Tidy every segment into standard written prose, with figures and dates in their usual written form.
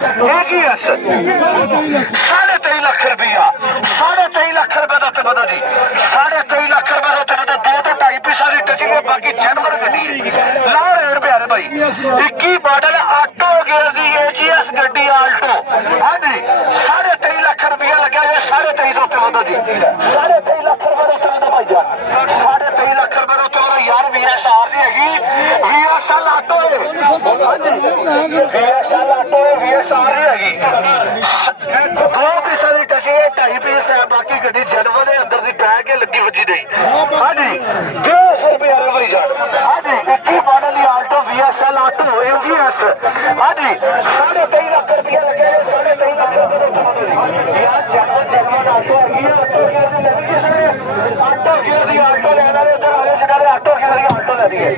AGS 23.5 lakh ਰੁਪਇਆ 23.5 ਲੱਖ ਰੁਪਏ ਦਾ ਤੇ ਵਧੋ ਜੀ 23.5 ਲੱਖ ਰੁਪਏ ਦਾ ਤੇ ਦੋ ਤੋਂ ਢਾਈ ਪੀਸਾਂ ਦੀ ਟਚਿੰਗ ਹੈ ਬਾਕੀ ਜਨਵਰ ਗੱਡੀ ਲਾਓ ਰੇਟ ਪਿਆਰੇ ਭਾਈ 21 ਮਾਡਲ ਆਟੋ ਗੇਅਰ ਦੀ AGS ਗੱਡੀ ਆਲਟੋ ਹਾਂਜੀ 23.5 ਲੱਖ ਰੁਪਇਆ ਲੱਗਿਆ ਜੇ 23.5 ਦੇ ਉੱਤੇ ਵਧੋ ਜੀ 23.5 ਲੱਖ ਰੁਪਏ ਦਾ ਤੇ ਭਾਈ ਯਾਰ 23.5 ਲੱਖ ਰੁਪਏ ਦਾ ਉੱਤੇ ਯਾਰ VSR ਦੀ ਹੈਗੀ VSL ਆਟੋ ਹਾਂਜੀ VSL ਆਟੋ VSR ਦੀ ਹੈਗੀ ਦੋ ਪੀਸਾਂ ਦੀ ਟਚਿੰਗ ਹੈ ਢਾਈ ਪੀਸ ਹੈ ਬਾਕੀ ਗੱਡੀ ਜਨਵਰ ਦੇ ਅੰਦਰ ਦੀ ਪੈ ਕੇ ਲੱਗੀ ਵੱਜੀ ਨਹੀਂ ਹਾਂਜੀ 200 ਰੁਪਏ ਆ ਭਾਈ ਜਾਨ ਹਾਂਜੀ 21 ਮਾਡਲ ਦੀ ਆਲਟੋ VSL ਆਟੋ AGS ਹਾਂਜੀ 23.5 ਲੱਖ ਰੁਪਏ ਲੱਗਿਆ 23.5 ਲੱਖ ਰੁਪਏ ਯਾਰ ਜਨਵਰ ਆਟੋ ਹੈਗੀ ਆਟੋ ਗੇਅਰ ਦੀ ਲੈਣੀ ਕਿਸੇ ਨੇ ਆਟੋ ਗੇਅਰ ਦੀ ਆਲਟੋ ਲੈਣ ਵਾਲੇ ਇੱਧਰ ਆਵੇ ਜਿਹਨਾਂ ਨੇ ਆਟੋ ਗੇਅਰ ਦੀ ਆਲਟੋ ਲੈਣੀ ਹੈ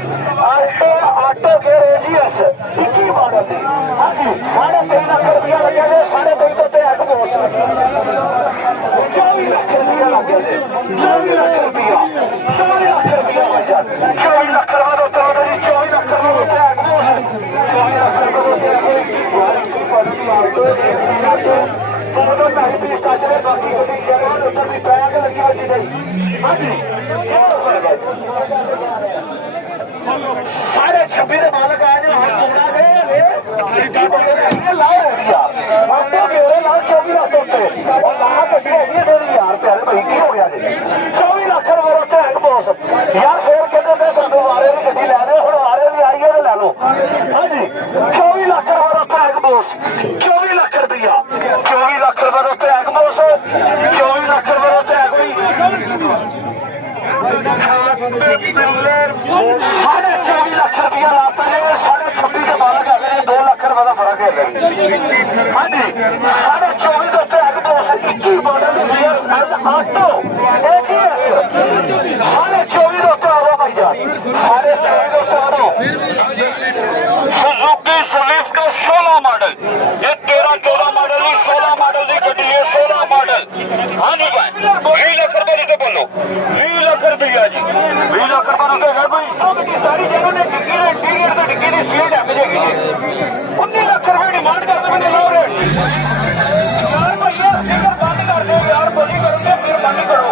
ਆਟੋ ਗੇਅਰ AGS 21 ਮਾਡਲ ਦੀ ਹਾਂਜੀ 23.5 ਲੱਖ ਰੁਪਏ ਲੱਗਿਆ 23.5 ਤੋਂ ਤੇ ਅੱਗ ਬੋਸ 24 ਲੱਖ ਰੁਪਏ ਲੱਗ ਗਿਆ ਸੀ 24 ਲੱਖ ਰੁਪਏ 24 ਲੱਖ ਰੁਪਏ ਹੋ ਗਿਆ 24 ਲੱਖ ਰੁਪਏ ਤੋਂ 24 ਲੱਖ ਰੁਪਏ ਤੇ ਅੱਗ ਬੋਸ 24 ਲੱਖ ਰੁਪਏ ਤੋਂ ਢਾਈ ਪੀਸ ਕੱਢ ਰਹੇ ਬਾਕੀ ਗੱਡੀ ਜਨਵਰ ਉੱਪਰ ਵੀ ਪੈ ਕੇ ਲੱਗੀ ਵੱਜੀ ਨਹੀਂ ਹਾਂਜੀ 26.5 ਦੇ ਮਾਲਕ ਆਏ ਨੇ ਹੁਣ ਚੋਣਾ ਦੇ ਲਾਓ ਆਟੋ ਗੇਰੇ ਲਾਓ 24 ਲੱਖ ਉੱਤੇ ਉਹ ਲਾ ਗੱਡੀ ਹੈਗੀ ਥੋੜੀ ਯਾਰ ਪਿਆਰੇ ਭਾਈ ਕੀ ਹੋ ਗਿਆ ਜੀ 24 ਲੱਖ ਰੁਪਏ ਉੱਤੇ ਹੈਗ ਬੋਸ ਯਾਰ ਫੇਰ ਕਹਿੰਦੇ ਨੇ ਸਾਨੂੰ ਵਾਰੇ ਦੀ ਗੱਡੀ ਲੈ ਦਿਓ ਹੁਣ ਵਾਰੇ ਦੀ ਆਈ ਹੈ ਤੇ ਲੈ ਲਓ ਹਾਂਜੀ 24 ਲੱਖ ਰੁਪਏ ਉੱਤੇ ਹੈਗ ਬੋਸ 24 ਲੱਖ ਰੁਪਇਆ 24 ਲੱਖ ਰੁਪਏ ਉੱਤੇ ਹੈਗ ਬੋਸ 24 ਲੱਖ ਰੁਪਏ ਉੱਤੇ ਹੈਗ ਬਈ 24 ਲੱਖ ਰੁਪਇਆ ਲਾਤਾ ਜੇ 26.5 ਦੇ ਮਾਲਕ ਆ ਗਏ 2 ਲੱਖ ਰੁਪਏ ਦਾ ਫਰਕ ਹੈ ਹਾਂਜੀ 24 ਦੇ ਉੱਤੇ ਹੈਗ ਬੋਸ 21 ਮਾਡਲ ਦੀ VSL ਆਟੋ AGS 24 ਦੇ ਉੱਤੇ ਆਵਾ ਭਾਈ ਜਾਨ 24 ਦੇ ਉੱਤੇ ਆਵਾ सुजुकी स्विफ्ट का 16 मॉडल ये 13-14 मॉडल नहीं 16 मॉडल की गड्डी है 16 मॉडल हाँ जी भाई 20 लाख रुपए देते बोलो 20 लाख रुपया जी 20 लाख रुपए है भाई सारी जगह ने डिग्गी ने इंटीरियर तो डिग्गी ने सीट है मुझे 19 लाख रुपए डिमांड करते मैंने लो रे यार भैया सिंगर बंद कर दो यार बोली करोगे फिर बंद करो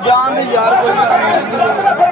जान यार कोई